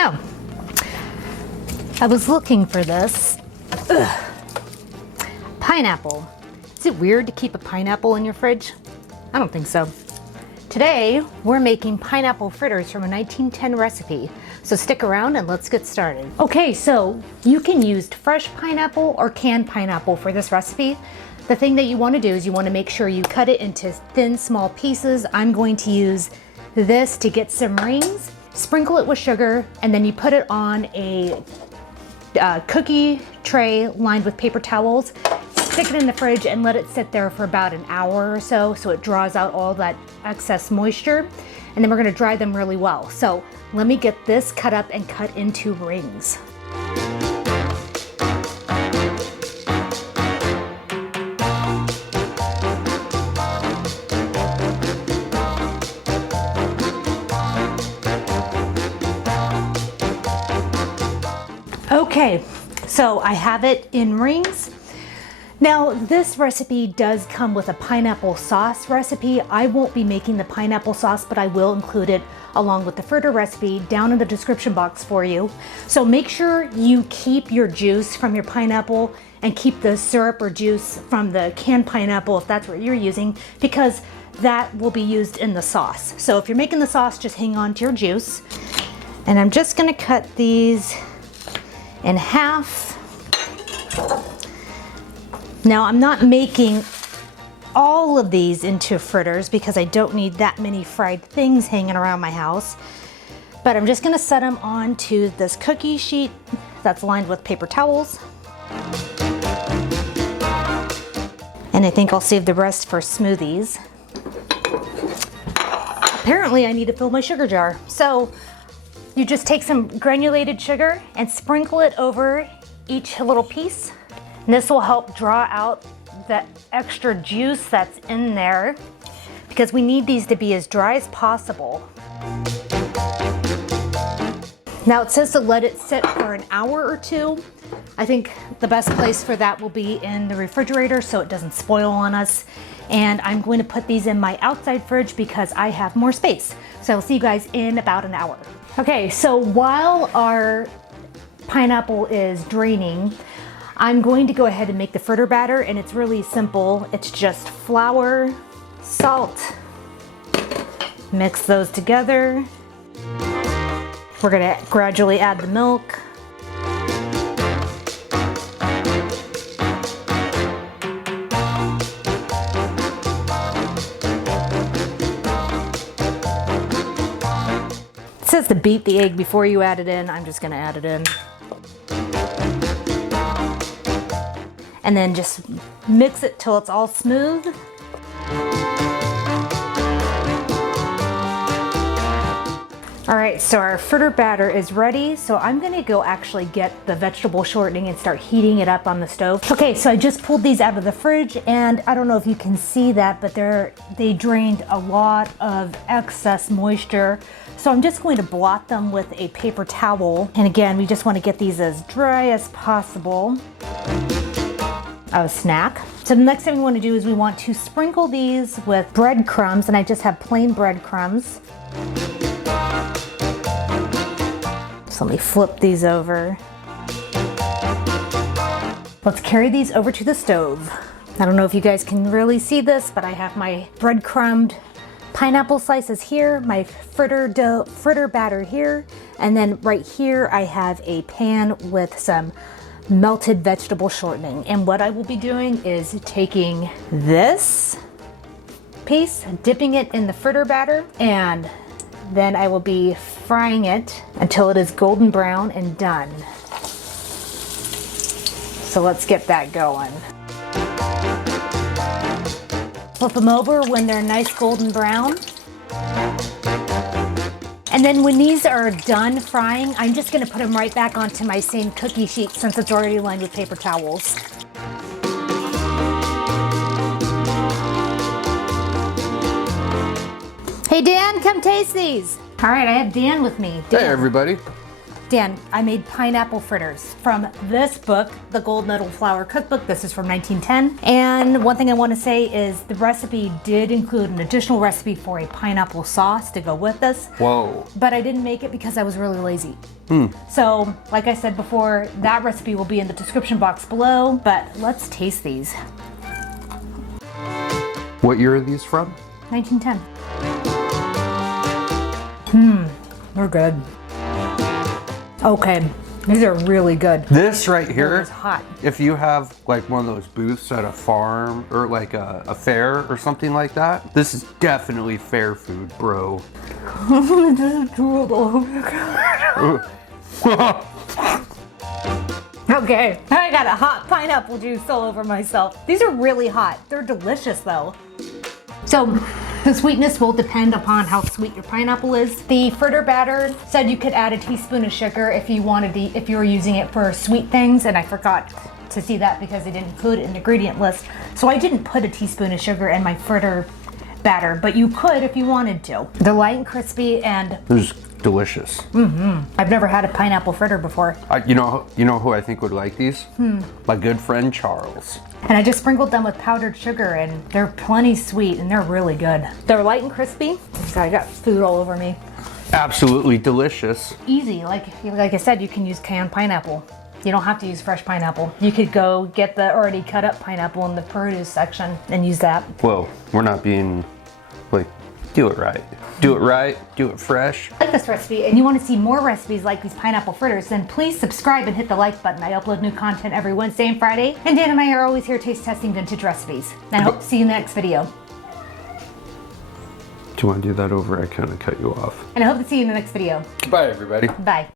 Now, I was looking for this. Ugh. Pineapple. Is it weird to keep a pineapple in your fridge? I don't think so. Today, we're making pineapple fritters from a 1910 recipe. So stick around and let's get started. Okay, so you can use fresh pineapple or canned pineapple for this recipe. The thing that you want to do is you want to make sure you cut it into thin, small pieces. I'm going to use this to get some rings. Sprinkle it with sugar, and then you put it on a cookie tray lined with paper towels. Stick it in the fridge and let it sit there for about an hour or so it draws out all that excess moisture. And then we're gonna dry them really well. So let me get this cut up and cut into rings. Okay, so I have it in rings. Now, this recipe does come with a pineapple sauce recipe. I won't be making the pineapple sauce, but I will include it along with the fritter recipe down in the description box for you. So make sure you keep your juice from your pineapple and keep the syrup or juice from the canned pineapple if that's what you're using, because that will be used in the sauce. So if you're making the sauce, just hang on to your juice. And I'm just gonna cut these in half. Now, I'm not making all of these into fritters because I don't need that many fried things hanging around my house, but I'm just gonna set them onto this cookie sheet that's lined with paper towels. And I think I'll save the rest for smoothies. Apparently, I need to fill my sugar jar. So you just take some granulated sugar and sprinkle it over each little piece. And this will help draw out that extra juice that's in there because we need these to be as dry as possible. Now it says to let it sit for an hour or two. I think the best place for that will be in the refrigerator so it doesn't spoil on us. And I'm going to put these in my outside fridge because I have more space. So I'll see you guys in about an hour. Okay, so while our pineapple is draining, I'm going to go ahead and make the fritter batter, and it's really simple. It's just flour, salt, mix those together. We're gonna gradually add the milk. It says to beat the egg before you add it in. I'm just gonna add it in. And then just mix it till it's all smooth. All right, so our fritter batter is ready. So I'm gonna go actually get the vegetable shortening and start heating it up on the stove. Okay, so I just pulled these out of the fridge, and I don't know if you can see that, but they drained a lot of excess moisture. So I'm just going to blot them with a paper towel. And again, we just wanna get these as dry as possible. A snack. So the next thing we want to do is we want to sprinkle these with breadcrumbs, and I just have plain breadcrumbs. So let me flip these over. Let's carry these over to the stove. I don't know if you guys can really see this, but I have my breadcrumbed pineapple slices here, my fritter batter here, and then right here I have a pan with some melted vegetable shortening. And what I will be doing is taking this piece, dipping it in the fritter batter, and then I will be frying it until it is golden brown and done. So let's get that going. Flip them over when they're nice golden brown. And then when these are done frying, I'm just gonna put them right back onto my same cookie sheet since it's already lined with paper towels. Hey Dan, come taste these. All right, I have Dan with me. Dan. Hey everybody. Dan, I made pineapple fritters from this book, The Gold Medal Flour Cookbook. This is from 1910. And one thing I want to say is the recipe did include an additional recipe for a pineapple sauce to go with this. Whoa. But I didn't make it because I was really lazy. So, like I said before, that recipe will be in the description box below, but let's taste these. What year are these from? 1910. They're good. Okay, these are really good. This right here, It's hot. if you have like one of those booths at a farm or like a fair or something like that, this is definitely fair food, bro. Just drooled all over. Okay, I got a hot pineapple juice all over myself. These are really hot. They're delicious though. So the sweetness will depend upon how sweet your pineapple is. The fritter batter said you could add a teaspoon of sugar if you wanted if you were using it for sweet things, and I forgot to see that because they didn't include it in the ingredient list. So I didn't put a teaspoon of sugar in my fritter batter, but you could if you wanted to. They're light and crispy, and They're just delicious. I've never had a pineapple fritter before. You know who I think would like these? My good friend Charles. And I just sprinkled them with powdered sugar, and they're plenty sweet, and they're really good. They're light and crispy. So I got food all over me. Absolutely delicious. Easy, like I said, you can use canned pineapple. You don't have to use fresh pineapple. You could go get the already cut up pineapple in the produce section and use that. Well, we're not being like, do it right. Do it right, do it fresh. Like this recipe and you want to see more recipes like these pineapple fritters, then please subscribe and hit the like button. I upload new content every Wednesday and Friday, and Dan and I are always here taste testing vintage recipes. And I hope to see you in the next video. Do you want to do that over? I kind of cut you off. And I hope to see you in the next video. Goodbye, everybody. Bye.